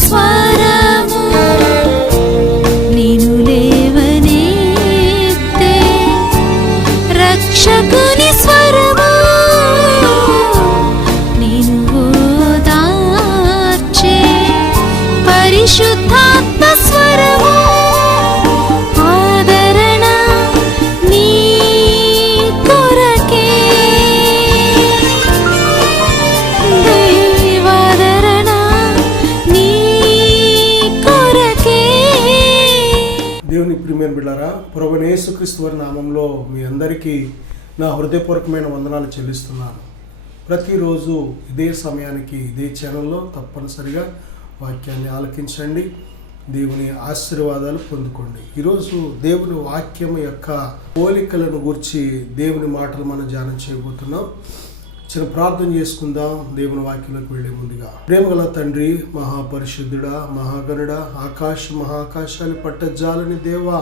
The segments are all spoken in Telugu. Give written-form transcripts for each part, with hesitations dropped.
స్వరము నిన్ను లేవనెత్తే రక్షకుని స్వరము నిన్ను ఓదార్చే పరిశుద్ధాత్మ స్వరము దేవుని ప్రియమైన బిడ్డలారా, ప్రభువైన యేసుక్రీస్తు వారి నామంలో మీ అందరికీ నా హృదయపూర్వకమైన వందనాలు చెల్లిస్తున్నాను. ప్రతిరోజు ఇదే సమయానికి ఇదే ఛానల్లో తప్పనిసరిగా వాక్యాన్ని ఆలకించండి, దేవుని ఆశీర్వాదాలు పొందుకోండి. ఈరోజు దేవుని వాక్యం యొక్క పోలికలను గురించి దేవుని మాటలు మనం ధ్యానం చేయబోతున్నాం. చిన్న ప్రార్థన చేసుకుందాం దేవుని వాక్యంలోకి వెళ్ళే ముందుగా. ప్రేమగల తండ్రి, మహాపరిశుద్ధుడా, మహాగణుడా, ఆకాశ మహాకాశాలు పట్టజాలని దేవా,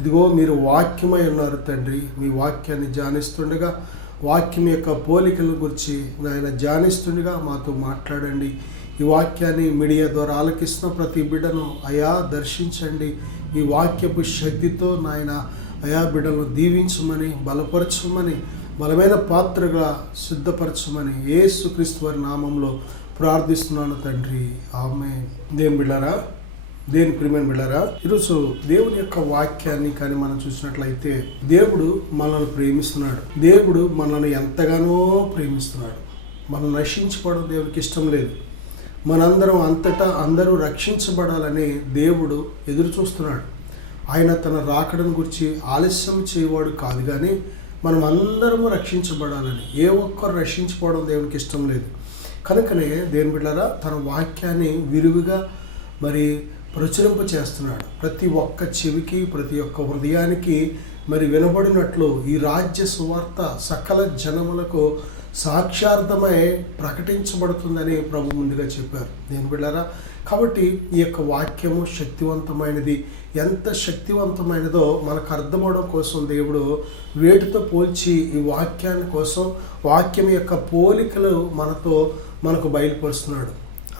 ఇదిగో మీరు వాక్యమై ఉన్నారు తండ్రి. మీ వాక్యాన్ని ధ్యానిస్తుండగా వాక్యం యొక్క పోలికల గురించి నాయన ధ్యానిస్తుండగా మాతో మాట్లాడండి. ఈ వాక్యాన్ని మీడియా ద్వారా ఆలకిస్తున్న ప్రతి బిడ్డను అయా దర్శించండి. ఈ వాక్యపు శక్తితో నాయన అయా బిడ్డలను దీవించమని, బలపరచమని, బలమైన పాత్రగా సిద్ధపరచమని యేసుక్రీస్తు వారి నామంలో ప్రార్థిస్తున్నాను తండ్రి, ఆమేన్. దేవుని బిడ్డలారా, దేవుని ప్రియమైన బిడ్డలారా, ఈరోజు దేవుని యొక్క వాక్యాన్ని కానీ మనం చూసినట్లయితే దేవుడు మనల్ని ప్రేమిస్తున్నాడు. దేవుడు మనల్ని ఎంతగానో ప్రేమిస్తున్నాడు. మనం నశించిపోవడం దేవుడికి ఇష్టం లేదు. మనందరం అంతటా అందరూ రక్షించబడాలని దేవుడు ఎదురు చూస్తున్నాడు. ఆయన తన రాకడను గురించి ఆలస్యం చేయవాడు కాదు, కానీ మనం అందరము రక్షించబడాలని. ఏ ఒక్కరు రక్షించుకోవడం దేవునికి ఇష్టం లేదు. కనుకనే దేవుని బిడ్డలారా, తన వాక్యాన్ని విరివిగా మరి ప్రచురింప చేస్తున్నాడు. ప్రతి ఒక్క చెవికి, ప్రతి ఒక్క హృదయానికి మరి వినబడినట్లు ఈ రాజ్య సువార్త సకల జనములకు సాక్షార్థమై ప్రకటించబడుతుందని ప్రభు ముందుగా చెప్పారు. దేవుని బిడ్డలారా, కాబట్టి ఈ యొక్క వాక్యము శక్తివంతమైనది. ఎంత శక్తివంతమైనదో మనకు అర్థమవడం కోసం దేవుడు వేటితో పోల్చి ఈ వాక్యాన్ని కోసం వాక్యం యొక్క పోలికలు మనకు బయలుపరుస్తున్నాడు.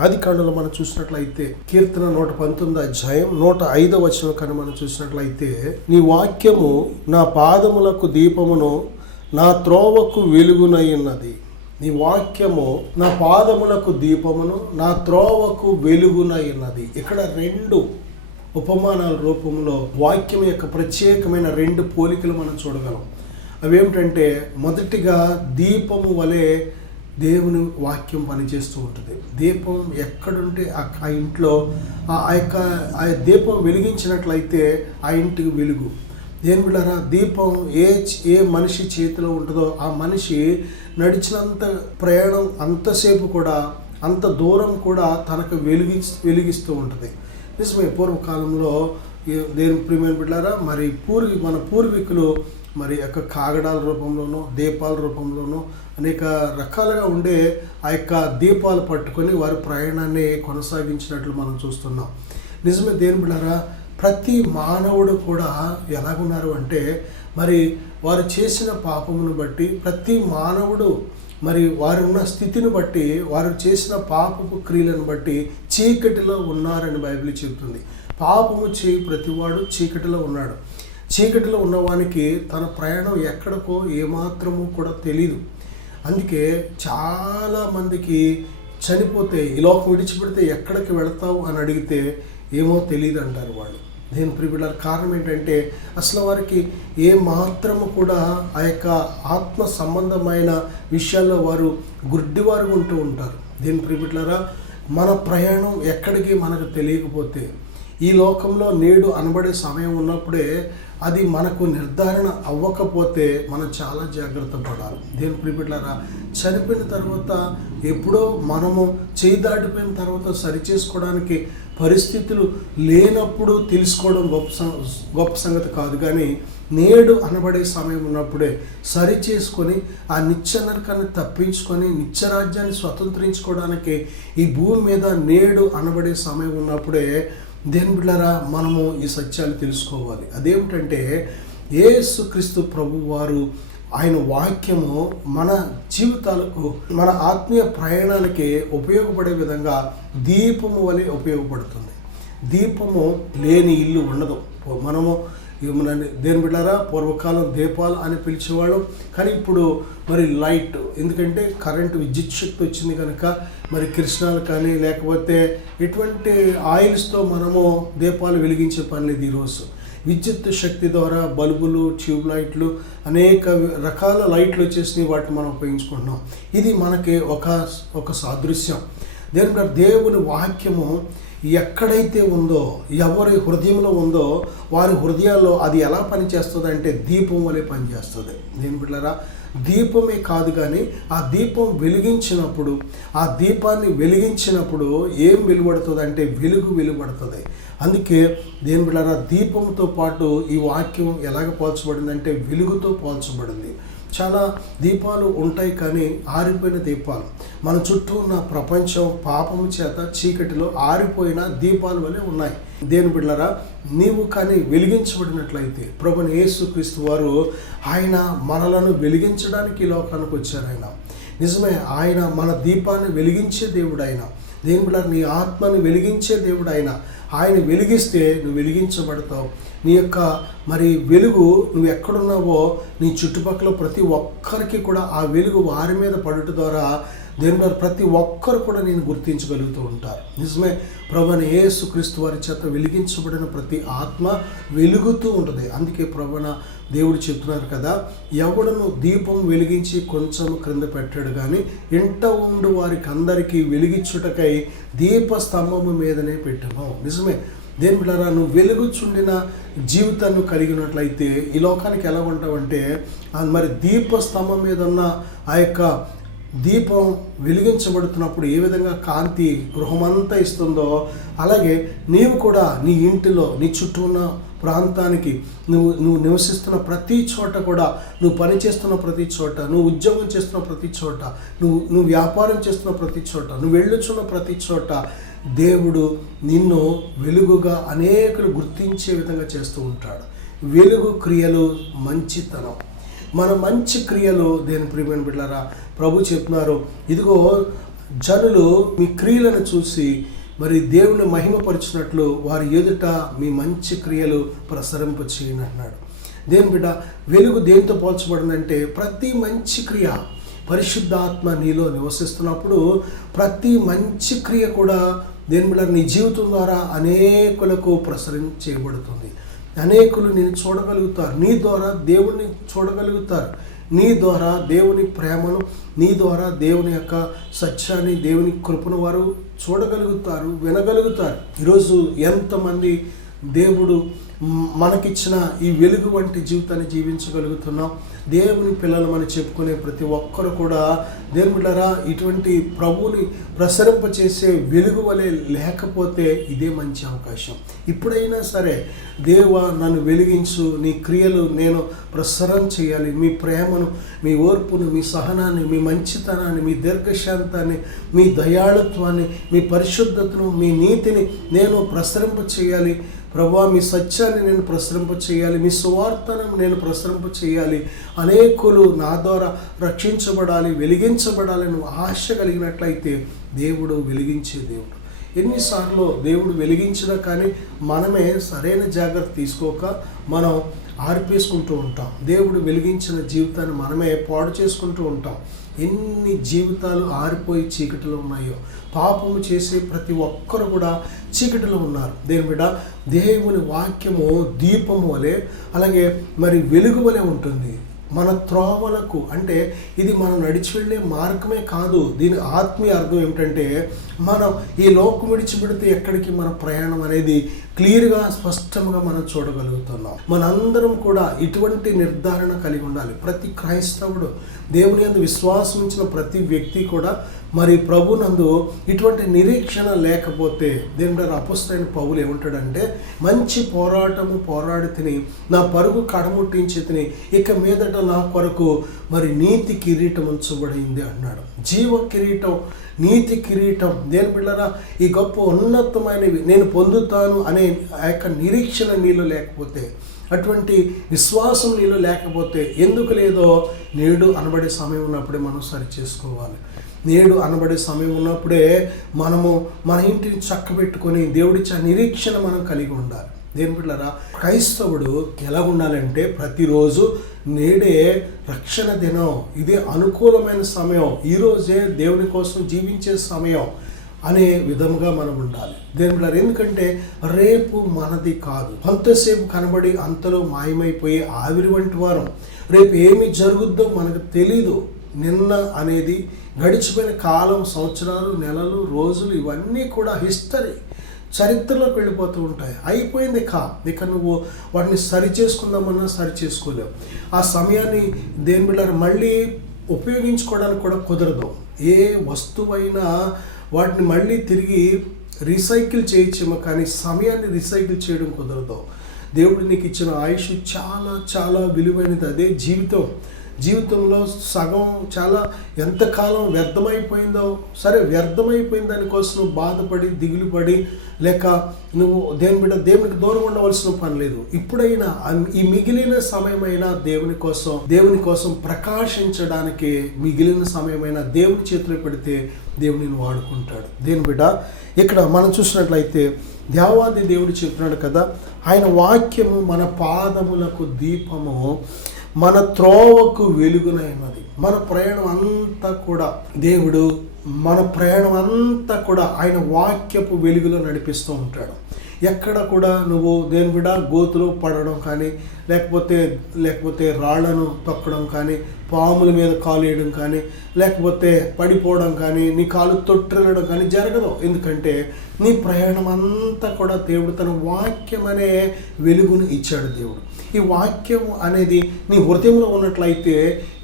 ఆదికాండంలో మనం చూసినట్లయితే కీర్తన 119 అధ్యాయం 105వ వచనం కానీ మనం చూసినట్లయితే, నీ వాక్యము నా పాదములకు దీపమును నా త్రోవకు వెలుగునై ఉన్నది. నీ వాక్యము నా పాదములకు దీపమును నా త్రోవకు వెలుగునై ఉన్నది. ఇక్కడ రెండు ఉపమానాల రూపంలో వాక్యం యొక్క ప్రత్యేకమైన రెండు పోలికలు మనం చూడగలం. అవేమిటంటే, మొదటిగా దీపము వలె దేవుని వాక్యం పనిచేస్తూ ఉంటుంది. దీపం ఎక్కడుంటే ఆ ఇంట్లో ఆ దీపం వెలిగించినట్లయితే ఆ ఇంటికి వెలుగు. దేని బిడ్డలారా, దీపం ఏ మనిషి చేతిలో ఉంటుందో ఆ మనిషి నడిచినంత ప్రయాణం అంతసేపు కూడా, అంత దూరం కూడా తనకు వెలిగిస్తూ ఉంటుంది. నిజమే, పూర్వకాలంలో దేవుని ప్రియమైన బిడ్డలారా, మరి మన పూర్వీకులు మరి యొక్క కాగడాల రూపంలోనూ దీపాల రూపంలోనూ అనేక రకాలుగా ఉండే ఆ యొక్క దీపాలు పట్టుకొని వారి ప్రయాణాన్ని కొనసాగించినట్లు మనం చూస్తున్నాం. నిజమే దేవుని బిడ్డలారా, ప్రతి మానవుడు కూడా ఎలాగున్నారు అంటే, మరి వారు చేసిన పాపమును బట్టి ప్రతి మానవుడు మరి వారు ఉన్న స్థితిని బట్టి, వారు చేసిన పాపపు క్రియలను బట్టి చీకటిలో ఉన్నారని బైబిల్ చెబుతుంది. పాపము చేయి ప్రతివాడు చీకటిలో ఉన్నాడు. చీకటిలో ఉన్నవానికి తన ప్రయాణం ఎక్కడికో ఏమాత్రము కూడా తెలీదు. అందుకే చాలామందికి చనిపోతే, ఈ లోకం విడిచిపెడితే ఎక్కడికి వెళతావు అని అడిగితే ఏమో తెలియదు అంటారు వాళ్ళు. దేని ప్రియబిడ్డలారా, కారణం ఏంటంటే అసలు వారికి ఏ మాత్రము కూడా ఆ యొక్క ఆత్మ సంబంధమైన విషయాల్లో వారు గుడ్డివారు ఉంటూ ఉంటారు. దేని ప్రియబిడ్డలారా, మన ప్రయాణం ఎక్కడికి మనకు తెలియకపోతే, ఈ లోకంలో నేడు అనబడే సమయం ఉన్నప్పుడే అది మనకు నిర్ధారణ అవ్వకపోతే మనం చాలా జాగ్రత్త పడాలి. దేని ప్రియబిడ్డలారా, చనిపోయిన తర్వాత ఎప్పుడో మనము చేయి దాటిపోయిన తర్వాత సరిచేసుకోవడానికి పరిస్థితులు లేనప్పుడు తెలుసుకోవడం గొప్ప సంగతి కాదు, కానీ నేడు అనబడే సమయం ఉన్నప్పుడే సరి చేసుకొని ఆ నిత్య నరకాన్ని తప్పించుకొని నిత్యరాజ్యాన్ని స్వతంత్రించుకోవడానికి ఈ భూమి మీద నేడు అనబడే సమయం ఉన్నప్పుడే దేని బిడ్డలారా మనము ఈ సత్యాలు తెలుసుకోవాలి. అదేమిటంటే, యేసుక్రీస్తు ప్రభు వారు ఆయన వాక్యము మన జీవితాలకు, మన ఆత్మీయ ప్రయాణానికి ఉపయోగపడే విధంగా దీపము వలె ఉపయోగపడుతుంది. దీపము లేని ఇల్లు ఉండదు. మనము దేని బిడ్డారా, పూర్వకాలం దీపాలు అని పిలిచేవాళ్ళం, కానీ ఇప్పుడు మరి లైట్, ఎందుకంటే కరెంటు విద్యుత్ శక్తి వచ్చింది కనుక మరి కిరసనాలు కానీ లేకపోతే ఎటువంటి ఆయిల్స్తో మనము దీపాలు వెలిగించే పని లేదు. ఈరోజు విద్యుత్ శక్తి ద్వారా బల్బులు, ట్యూబ్ లైట్లు, అనేక రకాల లైట్లు వచ్చేసి వాటిని మనం ఉపయోగించుకుంటున్నాం. ఇది మనకి ఒక సాదృశ్యం. దేవుని వాక్యము ఎక్కడైతే ఉందో, ఎవరి హృదయంలో ఉందో వారి హృదయాల్లో అది ఎలా పనిచేస్తుంది అంటే దీపం వలె పనిచేస్తుంది. దేని బిడ్డలారా, దీపమే కాదు కానీ ఆ దీపం వెలిగించినప్పుడు, ఆ దీపాన్ని వెలిగించినప్పుడు ఏం వెలువడుతుంది అంటే వెలుగుపడుతుంది. అందుకే దేని బిడ్డలారా, దీపంతో పాటు ఈ వాక్యం ఎలాగ పోల్చబడింది అంటే వెలుగుతో పోల్చబడింది. చాలా దీపాలు ఉంటాయి కానీ ఆరిపోయిన దీపాలు, మన చుట్టూ ఉన్న ప్రపంచం పాపము చేత చీకటిలో ఆరిపోయిన దీపాల వలె ఉన్నాయి. దేని బిడ్డలారా, నీవు కానీ వెలిగించబడినట్లయితే, ప్రభువైన యేసుక్రీస్తు వారు ఆయన మనలను వెలిగించడానికి ఈ లోకానికి వచ్చారు. ఆయన నిజమే, ఆయన మన దీపాన్ని వెలిగించే దేవుడు. ఆయన దేని బిడ్డలారా, నీ ఆత్మని వెలిగించే దేవుడు. ఆయన వెలిగిస్తే నువ్వు వెలిగించబడతావు. నీ యొక్క మరి వెలుగు, నువ్వు ఎక్కడున్నావో నీ చుట్టుపక్కల ప్రతి ఒక్కరికి కూడా ఆ వెలుగు వారి మీద పడుట ద్వారా దేవుని ప్రతి ఒక్కరు కూడా నేను గుర్తించగలుగుతూ ఉంటారు. నిజమే, ప్రభువైన యేసుక్రీస్తు వారి చేత వెలిగించబడిన ప్రతి ఆత్మ వెలుగుతూ ఉంటుంది. అందుకే ప్రభువైన దేవుడు చెప్తున్నారు కదా, ఎవడను దీపం వెలిగించి కొంచెం క్రింద పెట్టాడు కానీ ఇంట ఉండు వారికి అందరికీ వెలిగించుటకై దీప స్తంభము మీదనే పెట్టను. నిజమే, దేని బిడ్డలారా, నువ్వు వెలుగుచుండిన జీవితాన్ని కలిగినట్లయితే ఈ లోకానికి ఎలా ఉంటావంటే, మరి దీప స్తంభం మీద ఉన్న ఆ యొక్క దీపం వెలిగించబడుతున్నప్పుడు ఏ విధంగా కాంతి గృహమంతా ఇస్తుందో, అలాగే నీవు కూడా నీ ఇంటిలో, నీ చుట్టూ ఉన్న ప్రాంతానికి, నువ్వు నివసిస్తున్న ప్రతి చోట కూడా, నువ్వు పని చేస్తున్న ప్రతి చోట, నువ్వు ఉద్యోగం చేస్తున్న ప్రతి చోట, నువ్వు వ్యాపారం చేస్తున్న ప్రతి చోట, నువ్వు వెళ్ళుచున్న ప్రతి చోట దేవుడు నిన్ను వెలుగుగా అనేకులు గుర్తించే విధంగా చేస్తూ ఉంటాడు. వెలుగు క్రియలు మంచితనం, మన మంచి క్రియలు. దేని ప్రియమైన బిడ్డలారా, ప్రభు చెప్తున్నారు, ఇదిగో జనులు మీ క్రియలను చూసి మరి దేవుని మహిమపరిచినట్లు వారి ఎదుట మీ మంచి క్రియలు ప్రసరింపచేయని అన్నాడు. దేని బిడ్డ, వెలుగు దేనితో పోల్చబడిందంటే ప్రతి మంచి క్రియ, పరిశుద్ధాత్మ నీలో నివసిస్తున్నప్పుడు ప్రతి మంచి క్రియ కూడా దేని బిడ్డ నీ జీవితం ద్వారా అనేకులకు ప్రసరించబడుతుంది. అనేకులు నేను చూడగలుగుతారు, నీ ద్వారా దేవుణ్ణి చూడగలుగుతారు, నీ ద్వారా దేవుని ప్రేమను, నీ ద్వారా దేవుని యొక్క సత్యాన్ని, దేవుని కృపను వారు చూడగలుగుతారు, వినగలుగుతారు. ఈరోజు ఎంతమంది దేవుడు మనకిచ్చిన ఈ వెలుగు వంటి జీవితాన్ని జీవించగలుగుతున్నాం. దేవుని పిల్లలమని చెప్పుకునే ప్రతి ఒక్కరు కూడా దేవుని బిడ్డలారా, ఇటువంటి ప్రభువుని ప్రసరింపచేసే వెలుగు వలె లేకపోతే ఇదే మంచి అవకాశం. ఇప్పుడైనా సరే, దేవా నన్ను వెలిగించు, నీ క్రియలు నేను ప్రసరం చేయాలి, మీ ప్రేమను, మీ ఓర్పును, మీ సహనాన్ని, మీ మంచితనాన్ని, మీ దీర్ఘశాంతాన్ని, మీ దయాళుత్వాన్ని, మీ పరిశుద్ధతను, మీ నీతిని నేను ప్రసరింప చేయాలి. ప్రభువా, మీ సత్యాన్ని నేను ప్రసరింప చేయాలి, మీ సువార్తను నేను ప్రసరింప చేయాలి, అనేకులు నా ద్వారా రక్షించబడాలి, వెలిగించబడాలని ఆశ కలిగినట్లయితే దేవుడు వెలిగించే దేవుడు. ఎన్నిసార్లు దేవుడు వెలిగించినా కానీ మనమే సరైన జాగ్రత్త తీసుకోక మనం ఆర్పేసుకుంటూ ఉంటాం. దేవుడు వెలిగించిన జీవితాన్ని మనమే పాడు చేసుకుంటూ ఉంటాం. ఎన్ని జీవితాలు ఆరిపోయి చీకటిలో ఉన్నాయో, పాపము చేసే ప్రతి ఒక్కరు కూడా చీకటిలో ఉన్నారు. దేని బిడ్డ, దేవుని వాక్యము దీపము వలె, అలాగే మరి వెలుగు వలె ఉంటుంది మన త్రోవలకు. అంటే ఇది మనం నడిచి వెళ్ళే మార్గమే కాదు. దీని ఆత్మీయ అర్థం ఏమిటంటే, మనం ఈ లోకం విడిచిపెడితే ఎక్కడికి మన ప్రయాణం అనేది క్లియర్గా, స్పష్టంగా మనం చూడగలుగుతున్నాం. మనందరం కూడా ఇటువంటి నిర్ధారణ కలిగి ఉండాలి. ప్రతి క్రైస్తవుడు, దేవుని యందు విశ్వాసం ఉంచిన ప్రతి వ్యక్తి కూడా మరి ప్రభునందు ఇటువంటి నిరీక్షణ లేకపోతే, దేవుడు అపొస్తలుడైన పౌలు ఏమంటాడంటే, మంచి పోరాటము పోరాడి తిని నా పరుగు కడముట్టించి తిని ఇక మీదట నా కొరకు మరి నీతి కిరీటం ఉంచబడింది అన్నాడు. జీవ కిరీటం, నీతి కిరీటం. దేని బిడ్డలారా, ఈ గొప్ప ఉన్నతమైనవి నేను పొందుతాను అనే ఆ యొక్క నిరీక్షణ నీలో లేకపోతే, అటువంటి విశ్వాసం నీలో లేకపోతే ఎందుకు లేదో నేడు అనబడే సమయం ఉన్నప్పుడే మనం సరి చేసుకోవాలి. నేడు అనబడే సమయం ఉన్నప్పుడే మనము మన ఇంటిని చక్కబెట్టుకొని దేవుడిచ్చే నిరీక్షణ మనం కలిగి ఉండాలి. దేని బిడ్డలారా, క్రైస్తవుడు ఎలా ఉండాలంటే ప్రతిరోజు నేడే రక్షణ దినం, ఇదే అనుకూలమైన సమయం, ఈరోజే దేవుని కోసం జీవించే సమయం అనే విధముగా మనం ఉండాలి. దేని బిడ్డలారా, ఎందుకంటే రేపు మనది కాదు. కొంతసేపు కనబడి అంతలో మాయమైపోయే ఆవిరి వంటి వారం. రేపు ఏమి జరుగుద్దో మనకు తెలీదు. నిన్న అనేది గడిచిపోయిన కాలం, సంవత్సరాలు, నెలలు, రోజులు ఇవన్నీ కూడా హిస్టరీ, చరిత్రలోకి వెళ్ళిపోతూ ఉంటాయి. అయిపోయింది ఇక నువ్వు వాటిని సరి చేసుకుందామన్నా సరి చేసుకోలేవు. ఆ సమయాన్ని దేని బిడ్డలారా మళ్ళీ ఉపయోగించుకోవడానికి కూడా కుదరదు. ఏ వస్తువైనా వాటిని మళ్ళీ తిరిగి రీసైకిల్ చేయొచ్చేమో కానీ సమయాన్ని రీసైకిల్ చేయడం కుదరదు. దేవుడు నీకు ఇచ్చిన ఆయుష్ చాలా చాలా విలువైనది. అదే జీవితంలో సగం చాలా ఎంతకాలం వ్యర్థమైపోయిందో, సరే వ్యర్థమైపోయిన దానికోసం నువ్వు బాధపడి దిగులు పడి లేక నువ్వు దేవునికి దూరం ఉండవలసిన పని లేదు. ఇప్పుడైనా ఈ మిగిలిన సమయమైనా దేవుని కోసం ప్రకాశించడానికి మిగిలిన సమయమైనా దేవుని చేతిలో పెడితే దేవుని వాడుకుంటాడు. దేని బిడ్డ, ఇక్కడ మనం చూసినట్లయితే దేవాది దేవుడు చెప్తున్నాడు కదా, ఆయన వాక్యము మన పాదములకు దీపము, మన త్రోవకు వెలుగునైనది. మన ప్రయాణం అంతా కూడా ఆయన వాక్యపు వెలుగులో నడిపిస్తూ ఉంటాడు. ఎక్కడ కూడా నువ్వు దేని బిడ్డ గోతులో పడడం కానీ లేకపోతే రాళ్లను తొక్కడం కానీ, పాముల మీద కాలు వేయడం కానీ, లేకపోతే పడిపోవడం కానీ, నీ కాలు తొట్టిల్లడం కానీ జరగదు. ఎందుకంటే నీ ప్రయాణం అంతా కూడా దేవుడు తన వాక్యం అనే వెలుగును ఇచ్చాడు. దేవుడు ఈ వాక్యం అనేది నీ హృదయంలో ఉన్నట్లయితే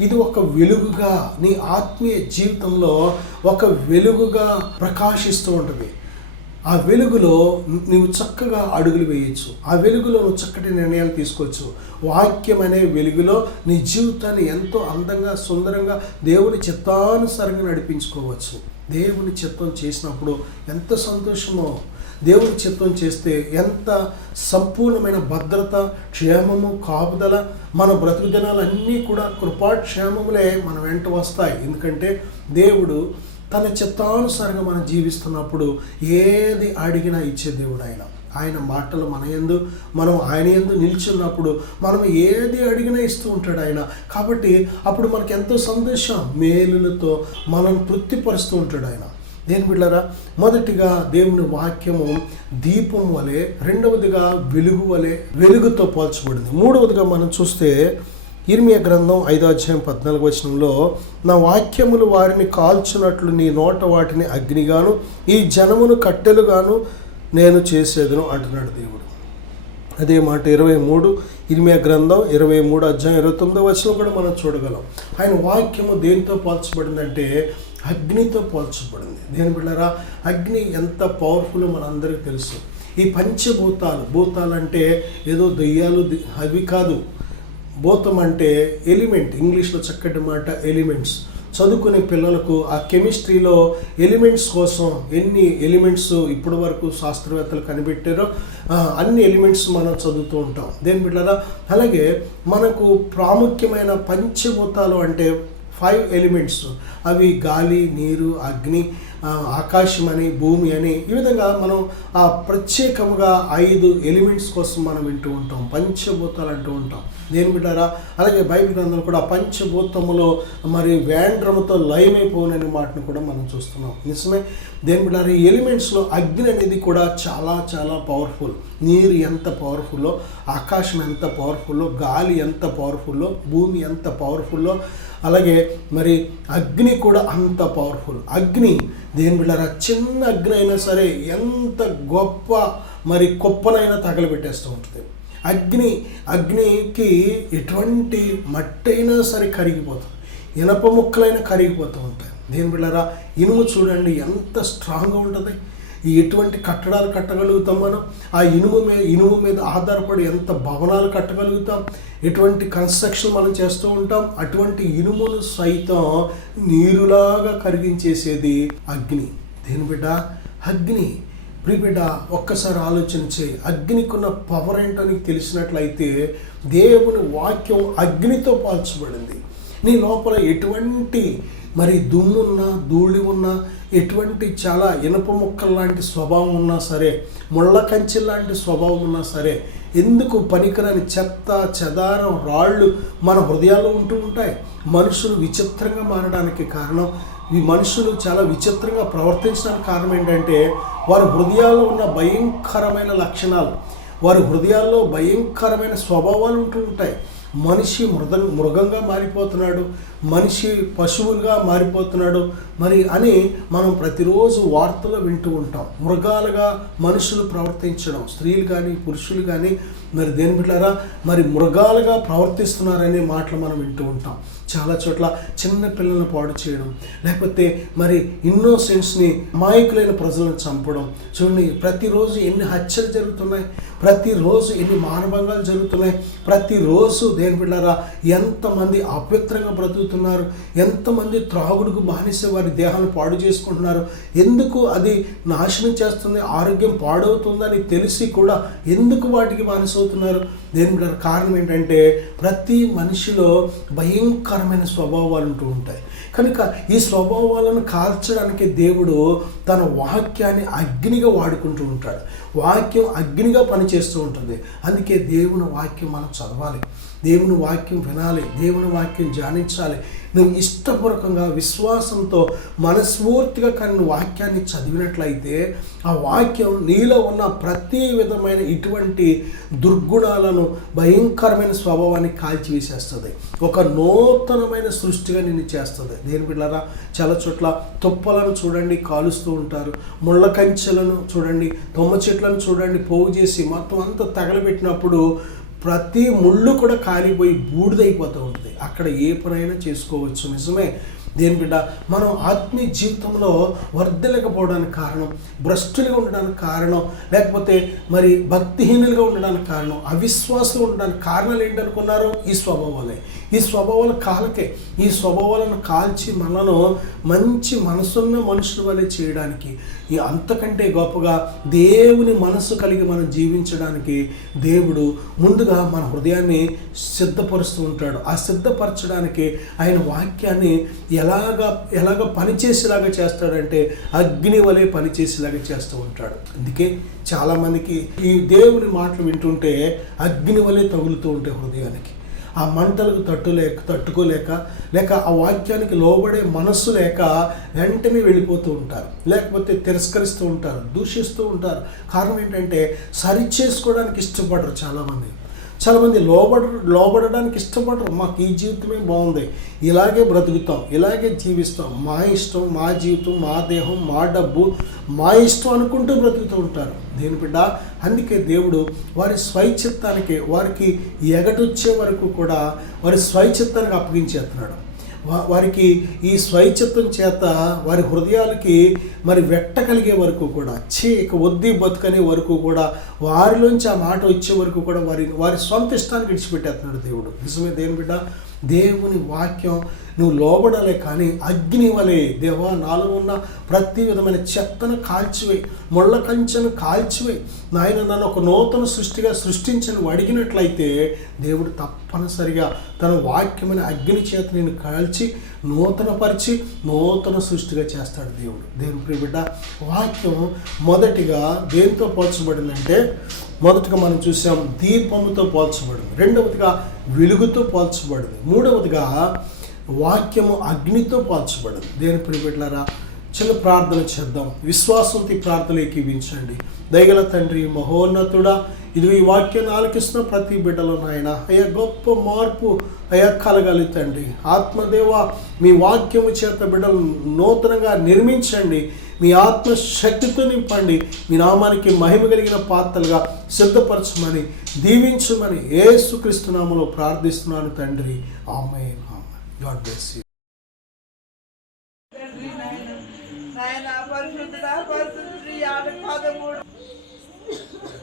ఇది ఒక వెలుగుగా నీ ఆత్మీయ జీవితంలో ఒక వెలుగుగా ప్రకాశిస్తూ ఉంటుంది. ఆ వెలుగులో నువ్వు చక్కగా అడుగులు వేయచ్చు. ఆ వెలుగులో నువ్వు చక్కటి నిర్ణయాలు తీసుకోవచ్చు. వాక్యం అనే వెలుగులో నీ జీవితాన్ని ఎంతో అందంగా, సుందరంగా దేవుని చిత్తానుసారంగా నడిపించుకోవచ్చు. దేవుని చిత్తం చేసినప్పుడు ఎంత సంతోషమో, దేవుని చిత్తం చేస్తే ఎంత సంపూర్ణమైన భద్రత, క్షేమము, కాపుదల, మన బ్రతుకు దినాలన్నీ కూడా కృపాక్షేమములే మన వెంట వస్తాయి. ఎందుకంటే దేవుడు తన చిత్తానుసారంగా మనం జీవిస్తున్నప్పుడు ఏది అడిగినా ఇచ్చే దేవుడు ఆయన మాటలు మనం ఆయన యందు నిల్చున్నప్పుడు మనం ఏది అడిగినా ఇస్తూ ఉంటాడు ఆయన. కాబట్టి అప్పుడు మనకు ఎంతో సంతోషం, మేలులతో మనం తృప్తిపరుస్తూ ఉంటాడు ఆయన. దేని బిడ్డలారా, మొదటిగా దేవుని వాక్యము దీపం వలె, రెండవదిగా వెలుగు వలె, వెలుగుతో పోల్చబడింది. మూడవదిగా మనం చూస్తే ఇర్మియా గ్రంథం 5:14 నా వాక్యములు వారిని కాల్చున్నట్లు నీ నోట వాటిని అగ్నిగాను ఈ జనమును కట్టెలుగాను నేను చేసేదను అంటున్నాడు దేవుడు. అదే మాట 23 ఇర్మియా గ్రంథం 23:29 కూడా మనం చూడగలం. ఆయన వాక్యము దేనితో పోల్చబడిందంటే అగ్నితో పోల్చబడింది. దేని బిడ్డలారా, అగ్ని ఎంత పవర్ఫుల్ మనందరికీ తెలుసు. ఈ భూతాలు అంటే ఏదో దెయ్యాలు అవి కాదు. భూతం అంటే ఎలిమెంట్, ఇంగ్లీష్లో చక్కటి మాట ఎలిమెంట్స్. చదువుకునే పిల్లలకు ఆ కెమిస్ట్రీలో ఎలిమెంట్స్ కోసం ఎన్ని ఎలిమెంట్స్ ఇప్పటి వరకు శాస్త్రవేత్తలు కనిపెట్టారో అన్ని ఎలిమెంట్స్ మనం చదువుతూ ఉంటాం. దేని బిడ్డలారా, అలాగే మనకు ప్రాముఖ్యమైన పంచభూతాలు అంటే 5 ఎలిమెంట్స్. అవి గాలి, నీరు, అగ్ని, ఆకాశం అని, భూమి అని, ఈ విధంగా మనం ఆ ప్రత్యేకంగా 5 ఎలిమెంట్స్ కోసం మనం వింటూ ఉంటాం, పంచభూతాలు అంటూ ఉంటాం. దేని బిడ్డారా, అలాగే బైబిల్ గ్రంథంలో కూడా పంచభూతములో మరి వేండ్రముతో లయమైపోననే మాటను కూడా మనం చూస్తున్నాం. నిజమే. దేని బిడ్డారా, ఈ ఎలిమెంట్స్లో అగ్ని అనేది కూడా చాలా చాలా పవర్ఫుల్. నీరు ఎంత పవర్ఫుల్లో, ఆకాశం ఎంత పవర్ఫుల్లో, గాలి ఎంత పవర్ఫుల్లో, భూమి ఎంత పవర్ఫుల్లో, అలాగే మరి అగ్ని కూడా అంత పవర్ఫుల్. అగ్ని దేని బిడ్డారా, చిన్న అగ్ని అయినా సరే ఎంత గొప్ప మరి కుప్పనైనా తగలబెట్టేస్తూ ఉంటుంది. అగ్నికి ఎటువంటి మట్టి అయినా సరే కరిగిపోతుంది, ఇనప ముక్కలైనా కరిగిపోతూ ఉంటాయి. దేని బిడ్డారా, ఇనుము చూడండి ఎంత స్ట్రాంగ్గా ఉంటుంది. ఎటువంటి కట్టడాలు కట్టగలుగుతాం మనం. ఆ ఇనుము మీద ఆధారపడి ఎంత భవనాలు కట్టగలుగుతాం, ఎటువంటి కన్స్ట్రక్షన్ మనం చేస్తూ ఉంటాం. అటువంటి ఇనుమును సైతం నీరులాగా కరిగించేసేది అగ్ని. దేని బిడ్డ, అగ్ని ప్రియబిడ్డ, ఒక్కసారి ఆలోచన చేయి. అగ్నికున్న పవర్ ఏంటో నీకు తెలిసినట్లయితే దేవుని వాక్యం అగ్నితో పోల్చబడింది. నీ లోపల ఎటువంటి దుమ్మున్నా, ధూళి ఉన్నా, ఎటువంటి చాలా ఇనుప ముక్కల లాంటి స్వభావం ఉన్నా సరే, ముళ్ళ కంచె లాంటి స్వభావం ఉన్నా సరే, ఎందుకు పనికిరాని చెత్త, చెదారం, రాళ్ళు మన హృదయాల్లో ఉంటూ ఉంటాయి. మనుషులు విచిత్రంగా మారడానికి కారణం, ఈ మనుషులు చాలా విచిత్రంగా ప్రవర్తించడానికి కారణం ఏంటంటే వారి హృదయాల్లో ఉన్న భయంకరమైన లక్షణాలు, వారి హృదయాల్లో భయంకరమైన స్వభావాలు ఉంటూ ఉంటాయి. మనిషి మృగంగా మారిపోతున్నాడు, మనిషి పశువులుగా మారిపోతున్నాడు అని మనం ప్రతిరోజు వార్తలో వింటూ ఉంటాం. మృగాలుగా మనుషులు ప్రవర్తించడం, స్త్రీలు కానీ పురుషులు కానీ దేని బిడ్డారా మృగాలుగా ప్రవర్తిస్తున్నారనే మాటలు మనం వింటూ ఉంటాం. చాలా చోట్ల చిన్న పిల్లలను పాడు చేయడం, లేకపోతే ఇన్నోసెన్స్ని, అమాయకులైన ప్రజలను చంపడం. చూడండి, ప్రతిరోజు ఎన్ని హత్యలు జరుగుతున్నాయి, ప్రతిరోజు ఎన్ని మానభంగాలు జరుగుతున్నాయి, ప్రతిరోజు దేని బిడ్డారా ఎంతమంది అపవిత్రంగా బ్రతుకుతున్నారు, ఎంతమంది త్రాగుడుకు బానిస వారి దేహాన్ని పాడు చేసుకుంటున్నారు. ఎందుకు అది నాశనం చేస్తుంది, ఆరోగ్యం పాడవుతుందని తెలిసి కూడా ఎందుకు వాటికి బానిసవుతున్నారు? దేని బిడ్డారా కారణం ఏంటంటే ప్రతి మనిషిలో భయంకరమైన స్వభావాలు ఉంటూ ఉంటాయి. కనుక ఈ స్వభావాలను కాల్చడానికి దేవుడు తన వాక్యాన్ని అగ్నిగా వాడుకుంటూ ఉంటాడు. వాక్యం అగ్నిగా పనిచేస్తూ ఉంటుంది. అందుకే దేవుని వాక్యం మనం చదవాలి, దేవుని వాక్యం వినాలి, దేవుని వాక్యం ధ్యానించాలి. నువ్వు ఇష్టపూర్వకంగా విశ్వాసంతో మనస్ఫూర్తిగా కానీ వాక్యాన్ని చదివినట్లయితే ఆ వాక్యం నీలో ఉన్న ప్రతి విధమైన ఇటువంటి దుర్గుణాలను, భయంకరమైన స్వభావాన్ని కాల్చివేసేస్తుంది. ఒక నూతనమైన సృష్టిగా నిన్ను చేస్తుంది. దేని బిడ్డలారా, చాలా చోట్ల తుప్పలను చూడండి కాలుస్తూ ఉంటారు, ముళ్ళ కంచెలను చూడండి, తుమ్మ చెట్లను చూడండి పోగు చేసి మొత్తం అంతా తగలబెట్టినప్పుడు ప్రతి ముళ్ళు కూడా కాలిపోయి బూడిదైపోతూ ఉంటుంది. అక్కడ ఏ పనైనా చేసుకోవచ్చు. నిజమే. దేని బిడ్డ, మనం ఆత్మీయ జీవితంలో వర్ధలేకపోవడానికి కారణం, భ్రష్టులుగా ఉండడానికి కారణం, లేకపోతే భక్తిహీనులుగా ఉండడానికి కారణం, అవిశ్వాసం ఉండడానికి కారణాలు ఏంటనుకున్నారు? ఈ స్వభావాలే. ఈ స్వభావాలు కాలకే. ఈ స్వభావాలను కాల్చి మనను మంచి మనసున్న మనుషుల వలె చేయడానికి, అంతకంటే గొప్పగా దేవుని మనసు కలిగి మనం జీవించడానికి దేవుడు ముందుగా మన హృదయాన్ని సిద్ధపరుస్తూ ఉంటాడు. ఆ సిద్ధపరచడానికి ఆయన వాక్యాన్ని ఎలాగ పనిచేసేలాగా చేస్తాడంటే అగ్ని వలె పనిచేసేలాగా చేస్తూ ఉంటాడు. అందుకే చాలామందికి ఈ దేవుని మాటలు వింటుంటే అగ్ని వలె తగులుతూ ఉంటాయి హృదయానికి. ఆ మంటలకు తట్టుకోలేక, లేక ఆ వాక్యానికి లోబడే మనస్సు లేక వెంటనే వెళ్ళిపోతూ ఉంటారు, లేకపోతే తిరస్కరిస్తూ ఉంటారు, దూషిస్తూ ఉంటారు. కారణం ఏంటంటే సరి చేసుకోవడానికి ఇష్టపడరు. చాలామంది లోబడడానికి ఇష్టపడరు. మాకు ఈ జీవితమే బాగుంది, ఇలాగే బ్రతుకుతాం, ఇలాగే జీవిస్తాం, మా ఇష్టం, మా జీవితం, మా దేహం, మా డబ్బు, మా ఇష్టం అనుకుంటూ బ్రతుకుతూ ఉంటారు. దేని బిడ్డ, అందుకే దేవుడు వారి స్వైచిత్తానికి, వారికి ఎగటొచ్చే వరకు కూడా వారి స్వైచిత్తానికి అప్పగించేస్తున్నాడు. వారికి ఈ స్వైచిత్తం చేత వారి హృదయాలకి వెట్ట కలిగే వరకు కూడా, ఇక వద్ది బతుకనే వరకు కూడా, వారిలోంచి ఆ మాట వచ్చే వరకు కూడా వారి సొంత ఇష్టాన్ని విడిచిపెట్టేస్తున్నాడు దేవుడు. నిజమే. దేని బిడ్డ, దేవుని వాక్యం నువ్వు లోబడాలే, కానీ అగ్ని వలె దేవా నాలో ఉన్న ప్రతి విధమైన చెత్తను కాల్చివేయి, ముళ్ళ కంచెను కాల్చివేయి నాయన, నన్ను ఒక నూతన సృష్టిగా సృష్టించని అడిగినట్లయితే దేవుడు తప్పనిసరిగా తన వాక్యమైన అగ్ని చేత నేను కాల్చి నూతనపరిచి నూతన సృష్టిగా చేస్తాడు దేవుడు. దేవుని ప్రియ బిడ్డ, వాక్యం మొదటిగా దేనితో పోల్చబడిందంటే, మొదటిగా మనం చూసాం దీపముతో పోల్చబడింది, రెండవదిగా వెలుగుతో పోల్చబడింది, మూడవదిగా వాక్యము అగ్నితో పోల్చబడింది. దేని ప్రియ బిడ్డలారా, చిన్న ప్రార్థన చేద్దాం. విశ్వాసంతో ఈ ప్రార్థన ఏకీవించండి. దయగల తండ్రి, మహోన్నతుడా, ఇది ఈ వాక్యాన్ని ఆలకిస్తున్న ప్రతి బిడ్డలో నాయన అయ్యా గొప్ప మార్పు అయ్యా కలగాలి తండ్రి. ఆత్మదేవ, మీ వాక్యము చేత బిడ్డలు నూతనంగా నిర్మించండి, మీ ఆత్మశక్తితో నింపండి, మీ నామానికి మహిమ కలిగిన పాత్రలుగా సిద్ధపరచమని, దీవించమని యేసుక్రీస్తు నామములో ప్రార్థిస్తున్నాను తండ్రి. ఆమేన్. God bless you.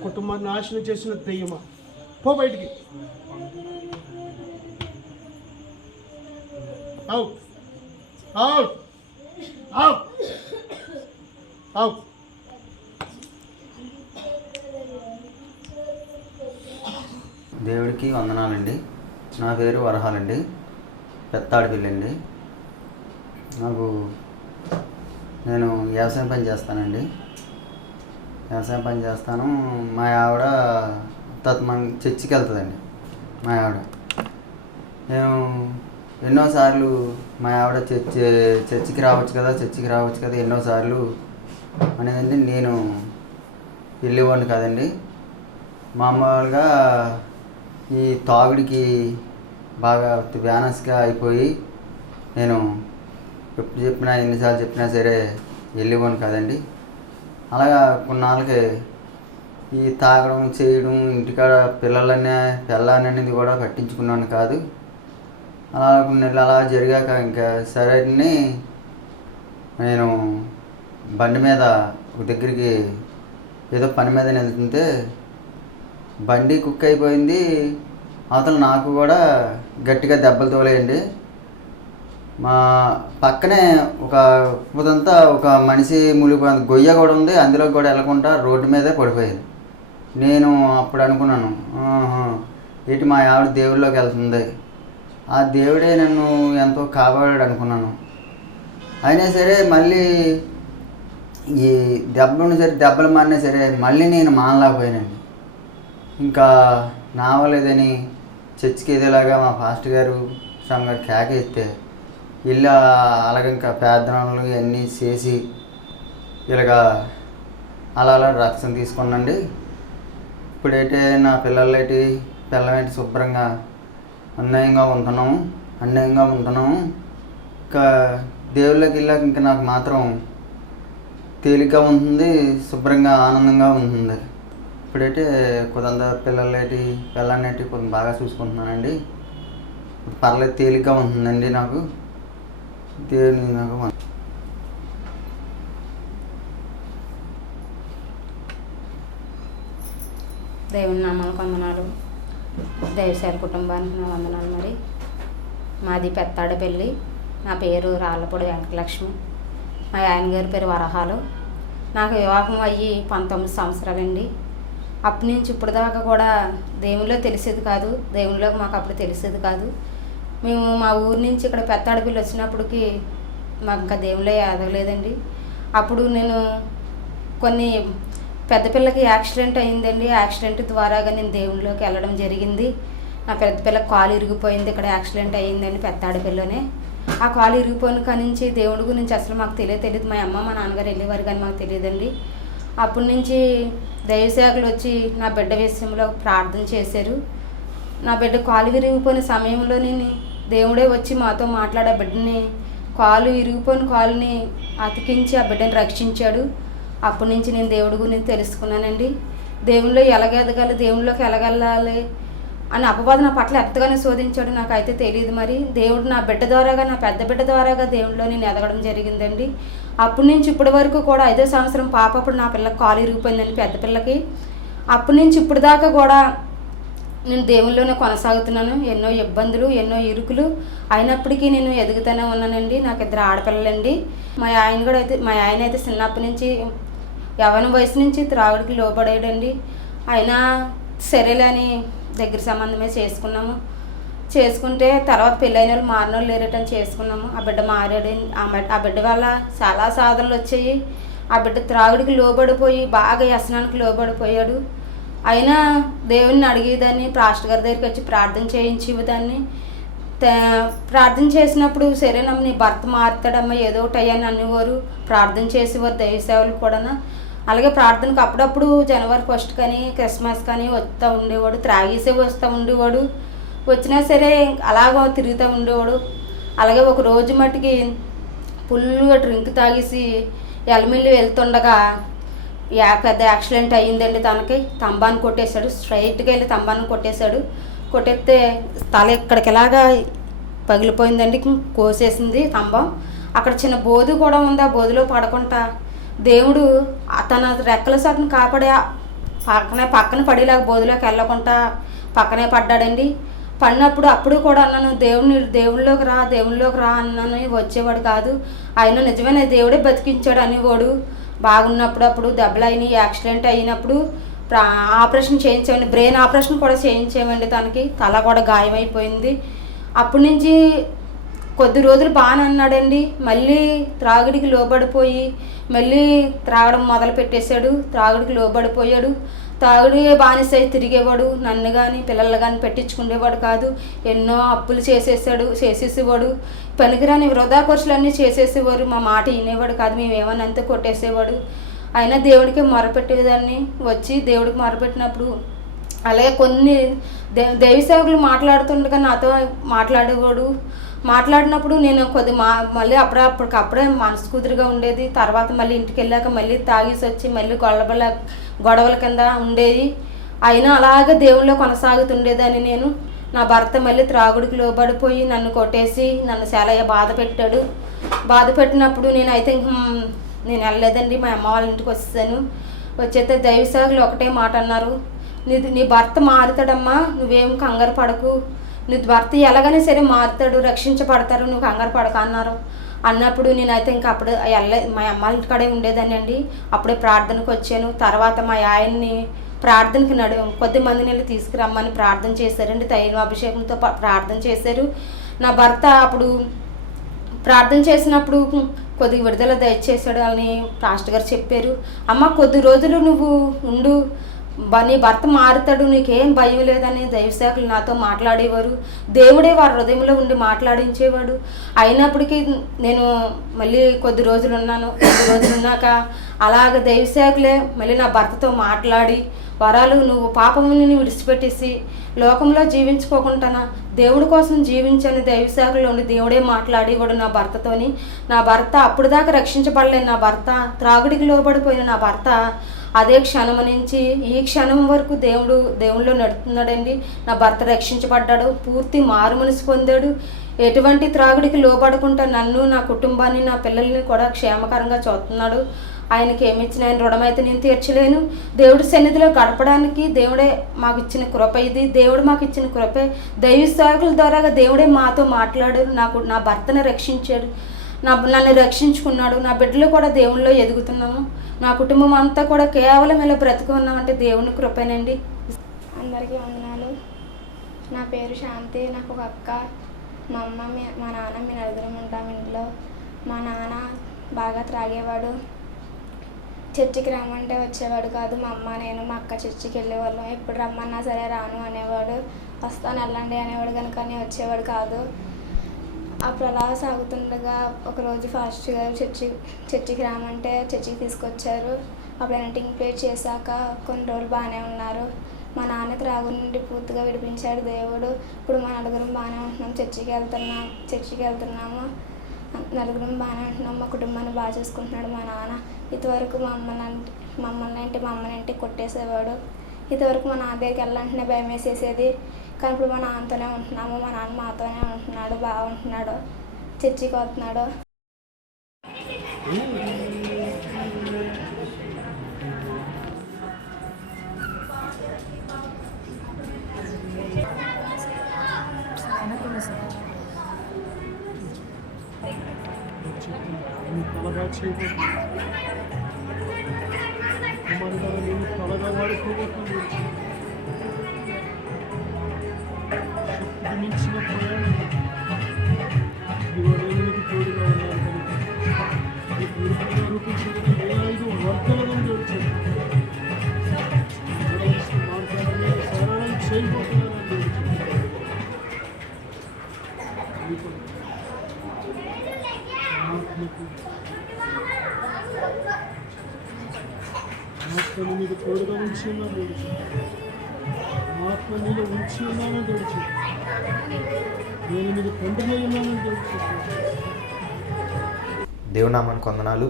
కుటుంబాన్ని నాశనం చేసిన దెయ్యమా, పో బయటికి. Out out out out. దేవుడికి వందనాలండి. నా పేరు వరహాలండి, పెత్తాడిపల్లి అండి. నేను వ్యవసాయం పని చేస్తానండి. వ్యవసాయం పని చేస్తాను. మా ఆవిడ మన చర్చికి వెళ్తుందండి. మా ఆవిడ నేను ఎన్నోసార్లు మా ఆవిడ చర్చికి రావచ్చు కదా ఎన్నోసార్లు అనేదండి. నేను వెళ్ళేవాడిని కాదండి. మామూలుగా ఈ తాగుడికి బాగా వ్యానస్గా అయిపోయి నేను ఎప్పుడు చెప్పినా ఎన్నిసార్లు చెప్పినా సరే వెళ్ళేవాడిని కాదండి. అలాగా కొన్నాళ్ళకి ఈ తాగడం చేయడం ఇంటికాడ పిల్లలనేది కూడా పట్టించుకున్నాను కాదు. అలా కొన్ని నెలలు అలా జరిగాక ఇంకా సరే నేను బండి మీద ఒక దగ్గరికి ఏదో పని మీద వెళ్తుంటే బండి కుక్ అయిపోయింది. అవతల నాకు కూడా గట్టిగా దెబ్బలు తోలేయండి. మా పక్కనే ఒక ఇప్పుడంతా ఒక మనిషి మునిగిపోయింది, గొయ్య కూడా ఉంది, అందులో కూడా వెళ్ళకుండా రోడ్డు మీదే పడిపోయింది. నేను అప్పుడు అనుకున్నాను, ఏంటి మా ఆవిడ దేవుళ్ళలోకి వెళ్తుంది, ఆ దేవుడే నన్ను ఎంతో కాపాడాడు అనుకున్నాను. అయినా సరే మళ్ళీ ఈ దెబ్బలు మారినా సరే మళ్ళీ నేను మానలేకపోయానండి. ఇంకా నావలేదని చర్చికి ఏదేలాగా మా పాస్టర్ గారు గారు కేకేస్తే ఇల్లు అలాగ ఇంకా ప్రార్థనలు ఇవన్నీ చేసి ఇలాగా అలా రక్షణ తీసుకున్నాండి. ఇప్పుడైతే నా పిల్లలేంటి శుభ్రంగా అన్యాయంగా ఉంటున్నాము. ఇంకా దేవుళ్ళకి వెళ్ళాక ఇంకా నాకు మాత్రం తేలిగ్గా ఉంటుంది, శుభ్రంగా ఆనందంగా ఉంటుంది. ఇప్పుడైతే కొంత పిల్లలనేటి కొంచెం బాగా చూసుకుంటున్నానండి. పర్లేదు, తేలిగ్గా ఉంటుందండి నాకు. దేవుని నాకు దేవుని నామాలకు వందనాలు. దైవశాల కుటుంబానికి నా వందనాలు. మరి మాది పెత్తాడపల్లి. నా పేరు రాళ్ళపూడి వెంకటలక్ష్మి. మా ఆయన గారి పేరు వరహాలు. నాకు వివాహం అయ్యి 19 సంవత్సరాలండి. అప్పటి నుంచి ఇప్పుడు దాకా కూడా దేవునిలో తెలిసేది కాదు, దేవునిలోకి మాకు అప్పుడు తెలిసేది కాదు. మేము మా ఊరి నుంచి ఇక్కడ పెత్తాడపల్లి వచ్చినప్పటికి మాకు ఇంకా దేవునిలో ఎదగలేదండి. అప్పుడు నేను కొన్ని పెద్ద పిల్లకి యాక్సిడెంట్ అయిందండి. యాక్సిడెంట్ ద్వారాగా నేను దేవునిలోకి వెళ్ళడం జరిగింది. నా పెద్ద పిల్లకి కాలు ఇరిగిపోయింది. ఇక్కడ యాక్సిడెంట్ అయ్యిందండి పెత్తాడపల్లిలోనే. ఆ కాలు ఇరిగిపోయిన కానించి దేవుడి గురించి అసలు మాకు తెలియదు. మా అమ్మ మా నాన్నగారు వెళ్ళేవారు కానీ మాకు తెలియదండి. అప్పటి నుంచి దైవసేవకులు వచ్చి నా బిడ్డ విషయంలో ప్రార్థన చేశారు. నా బిడ్డ కాలు విరిగిపోయిన సమయంలో దేవుడే వచ్చి మాతో మాట్లాడే బిడ్డని కాలు విరిగిపోయిన కాలుని అతికించి ఆ బిడ్డని రక్షించాడు. అప్పటి నుంచి నేను దేవుడి గురించి తెలుసుకున్నానండి. దేవునిలో ఎలాగెదగాలి, దేవునిలోకి ఎలాగెళ్ళాలి అని అపవాదు నా పట్ల ఎంతగానో శోధించాడు నాకైతే తెలియదు. మరి దేవుడు నా బిడ్డ ద్వారాగా, నా పెద్ద బిడ్డ ద్వారాగా దేవునిలో నేను ఎదగడం జరిగిందండి. అప్పటి నుంచి ఇప్పటి వరకు కూడా 5వ సంవత్సరం పాప అప్పుడు నా పిల్లకి కాలు ఇరిగిపోయిందండి, పెద్ద పిల్లకి. అప్పటి నుంచి ఇప్పుడు దాకా కూడా నేను దేవునిలోనే కొనసాగుతున్నాను. ఎన్నో ఇబ్బందులు, ఎన్నో ఇరుకులు అయినప్పటికీ నేను ఎదుగుతూనే ఉన్నానండి. నాకు 2 ఆడపిల్లలండి. మా ఆయన అయితే చిన్నప్పటి నుంచి యవ్వన వయసు నుంచి త్రాగుడికి లోబడేయండి. అయినా సరేలేని దగ్గర సంబంధమే చేసుకుంటే తర్వాత పెళ్ళైన వాళ్ళు మారిన వాళ్ళు లేరటని చేసుకున్నాము. ఆ బిడ్డ మారాడు. ఆ బిడ్డ వల్ల చాలా సాధనలు వచ్చాయి. ఆ బిడ్డ త్రాగుడికి లోబడిపోయి బాగా వ్యసనానికి లోబడిపోయాడు. అయినా దేవుడిని అడిగేదాన్ని, పాస్టర్ గారి దగ్గరికి వచ్చి ప్రార్థన చేయించేదాన్ని. ప్రార్థన చేసినప్పుడు సరేనమ్మ నీ భర్త మారుతాడమ్మా ఏదో ఒకటి అయ్యాని అనేవారు. ప్రార్థన చేసేవారు దైవ సేవలు కూడా. అలాగే ప్రార్థనకు అప్పుడప్పుడు జనవరి 1 కానీ క్రిస్మస్ కానీ వస్తూ ఉండేవాడు. త్రాగేసే వస్తూ ఉండేవాడు. వచ్చినా సరే అలాగ తిరుగుతూ ఉండేవాడు. అలాగే ఒక రోజు మట్టుకి ఫుల్గా డ్రింక్ తాగేసి ఎలమిల్లి వెళ్తుండగా పెద్ద యాక్సిడెంట్ అయ్యిందండి. తనకి తంబాన్ని కొట్టేశాడు. స్ట్రైట్గా వెళ్ళి తంబాన్ని కొట్టేస్తే తల ఇక్కడికి ఇలాగా పగిలిపోయిందండి, కోసేసింది తంబం. అక్కడ చిన్న బోధు కూడా ఉంది. ఆ బోధులో పడకుండా దేవుడు తన రెక్కల సాటును కాపాడే పక్కన పడేలాగా బోధులోకి వెళ్ళకుండా పక్కనే పడ్డాడండి. పడినప్పుడు అప్పుడు కూడా అన్నాను, దేవుళ్ళలోకి రా అన్నాను. వచ్చేవాడు కాదు. ఆయన నిజమైన దేవుడే బతికించాడు అనేవాడు. బాగున్నప్పుడు అప్పుడు దెబ్బలు అయినాయి, యాక్సిడెంట్ అయినప్పుడు ఆపరేషన్ చేయించామండి, బ్రెయిన్ ఆపరేషన్ కూడా చేయించామండి. తనకి తల కూడా గాయమైపోయింది. అప్పటి నుంచి కొద్ది రోజులు బాగానే అన్నాడండి. మళ్ళీ త్రాగుడికి లోబడిపోయి మళ్ళీ త్రాగడం మొదలు పెట్టేశాడు. త్రాగుడికి లోబడిపోయాడు. తాగుడు బానిసై తిరిగేవాడు. నన్ను కానీ పిల్లలు కానీ పెట్టించుకునేవాడు కాదు. ఎన్నో అప్పులు చేసేసేవాడు. పనికిరాని వృధా ఖర్చులన్నీ చేసేసేవారు. మా మాట వినేవాడు కాదు. మేము ఏమన్నా అంతే కొట్టేసేవాడు. అయినా దేవుడికి మొరపెట్టేదాన్ని. వచ్చి దేవుడికి మొరపెట్టినప్పుడు అలాగే కొన్ని దైవ సేవకులు మాట్లాడుతుండగా నాతో మాట్లాడేవాడు. మాట్లాడినప్పుడు నేను మళ్ళీ అప్పటికప్పుడే మనసు కుదురుగా ఉండేది. తర్వాత మళ్ళీ ఇంటికి వెళ్ళాక మళ్ళీ తాగేసి వచ్చి మళ్ళీ గొడవల కింద ఉండేది. అయినా అలాగే దేవుళ్ళో కొనసాగుతుండేదాన్ని నేను. నా భర్త మళ్ళీ త్రాగుడికి లోబడిపోయి నన్ను కొట్టేసి నన్ను చాలా బాధ పెట్టినప్పుడు నేనైతే నేను వెళ్ళలేదండి. మా అమ్మ వాళ్ళ ఇంటికి వచ్చేసాను. వచ్చేస్తే దైవ సేవకులు ఒకటే మాట అన్నారు, నీ భర్త మారుతాడమ్మా, నువ్వేం కంగారు పడకు, నీ భర్త ఎలాగైనా సరే మారుతాడు, రక్షించబడతారు, నువ్వు కంగారు పడక అన్నారు. అన్నప్పుడు నేనైతే ఇంకా అప్పుడు మా అమ్మ ఇంటి కాడే ఉండేదాన్ని అండి. అప్పుడే ప్రార్థనకు వచ్చాను. తర్వాత మా ఆయన్ని ప్రార్థనకి కొద్ది మందిని వెళ్ళి తీసుకురమ్మని ప్రార్థన చేశారండి. తైలాభిషేకంతో ప్రార్థన చేశారు. నా భర్త అప్పుడు ప్రార్థన చేసినప్పుడు కొద్దిగా విడుదల దయచేశాడు అని పాస్టర్ గారు చెప్పారు. అమ్మ కొద్ది రోజులు నువ్వు ఉండు, నీ భర్త మారుతాడు, నీకేం భయం లేదని దైవసేవకులు నాతో మాట్లాడేవారు. దేవుడే వారి హృదయంలో ఉండి మాట్లాడించేవాడు. అయినప్పటికీ నేను మళ్ళీ కొద్ది రోజులు ఉన్నాను. కొద్ది రోజులు ఉన్నాక అలాగ దైవసేవకులే మళ్ళీ నా భర్తతో మాట్లాడి, వరాలు నువ్వు పాపముని విడిచిపెట్టేసి లోకంలో జీవించుకోకుండా దేవుడి కోసం జీవించని దైవసేవకులు ఉండి దేవుడే మాట్లాడేవాడు నా భర్తతోని. నా భర్త అప్పుడు దాకా రక్షించబడలేని నా భర్త, త్రాగుడికి లోబడిపోయిన నా భర్త అదే క్షణం నుంచి ఈ క్షణం వరకు దేవుళ్ళో నడుస్తున్నాడండి. నా భర్త రక్షించబడ్డాడు, పూర్తి మారు మనసు పొందాడు. ఎటువంటి త్రాగుడికి లోబడకుండా నన్ను, నా కుటుంబాన్ని, నా పిల్లల్ని కూడా క్షేమకరంగా చూస్తున్నాడు. ఆయనకి ఏమిచ్చిన ఆయన రుణమైతే నేను తీర్చలేను. దేవుడి సన్నిధిలో గడపడానికి దేవుడే మాకు ఇచ్చిన కృప ఇది. దేవుడు మాకు ఇచ్చిన కృపే. దైవ సేవకుల ద్వారా దేవుడే మాతో మాట్లాడాడు. నా భర్తను రక్షించాడు, నన్ను రక్షించుకున్నాడు. నా బిడ్డలు కూడా దేవుళ్ళలో ఎదుగుతున్నాము. నా కుటుంబం అంతా కూడా కేవలం ఇలా బ్రతుకున్నామంటే దేవుని కృపేనండి. అందరికీ వందనాలు. నా పేరు శాంతి. నాకు ఒక అక్క, మా అమ్మ, మా నాన్న, మీ నలుగురం ఉంటాం ఇంట్లో. మా నాన్న బాగా త్రాగేవాడు. చర్చికి రమ్మంటే వచ్చేవాడు కాదు. మా అమ్మ, నేను, మా అక్క చర్చికి వెళ్ళేవాళ్ళం. ఎప్పుడు రమ్మన్నా సరే రాను అనేవాడు. వస్తాను వెళ్ళండి అనేవాడు కనుక వచ్చేవాడు కాదు. అప్పుడు అలా సాగుతుండగా ఒకరోజు ఫాస్ట్ గారు చర్చికి రామంటే చర్చికి తీసుకొచ్చారు. అప్పుడు ఎడిటింగ్ ప్లే చేశాక కొన్ని రోజులు బాగానే ఉన్నారు. మా నాన్న త్రాగు నుండి పూర్తిగా విడిపించాడు దేవుడు. ఇప్పుడు మా నలుగురం బాగానే ఉంటున్నాం. చర్చికి వెళ్తున్నాము. నలుగురం బాగానే ఉంటున్నాం. మా కుటుంబాన్ని బాగా చూసుకుంటున్నాడు మా నాన్న. ఇంతవరకు మా అమ్మని ఇంటికి కొట్టేసేవాడు. ఇంతవరకు మా నాన్న దగ్గరికి వెళ్ళాలంటేనే భయం వేసేసేది. కానీ ఇప్పుడు మా నాన్నతోనే ఉంటున్నాము. మా నాన్న మాతోనే ఉంటున్నాడు, బాగుంటున్నాడు, చర్చికి వస్తున్నాడు. మించిన ప్రయాణం ఇవన్నీ తోడుగా ఉన్నారు కనుక ఈ పూర్తిగా రూపించిన 5 వర్గాలను జోడించారు. మార్గాన్ని సరళం చేయబోతున్నారని జోడించారు. ఆత్మని మీకు తోడుగా ఉంచి ఉన్నాను జోడించారు. ఆత్మ నీలో ఉంచి ఉన్నానని జోడించారు. నేను మీకు తండ్రిలో ఉన్నానని జోడించారు. దేవునామానికి వందనాలు,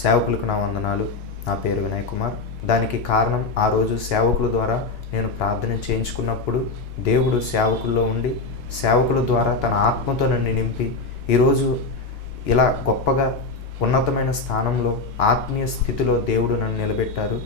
సేవకులకు నా వందనాలు. నా పేరు వినయ్ కుమార్. దానికి కారణం ఆ రోజు సేవకుల ద్వారా నేను ప్రార్థన చేయించుకున్నప్పుడు దేవుడు సేవకుల్లో ఉండి సేవకుల ద్వారా తన ఆత్మతో నన్ను నింపి ఈరోజు ఇలా గొప్పగా ఉన్నతమైన స్థానంలో ఆత్మీయ స్థితిలో దేవుడు నన్ను నిలబెట్టారు.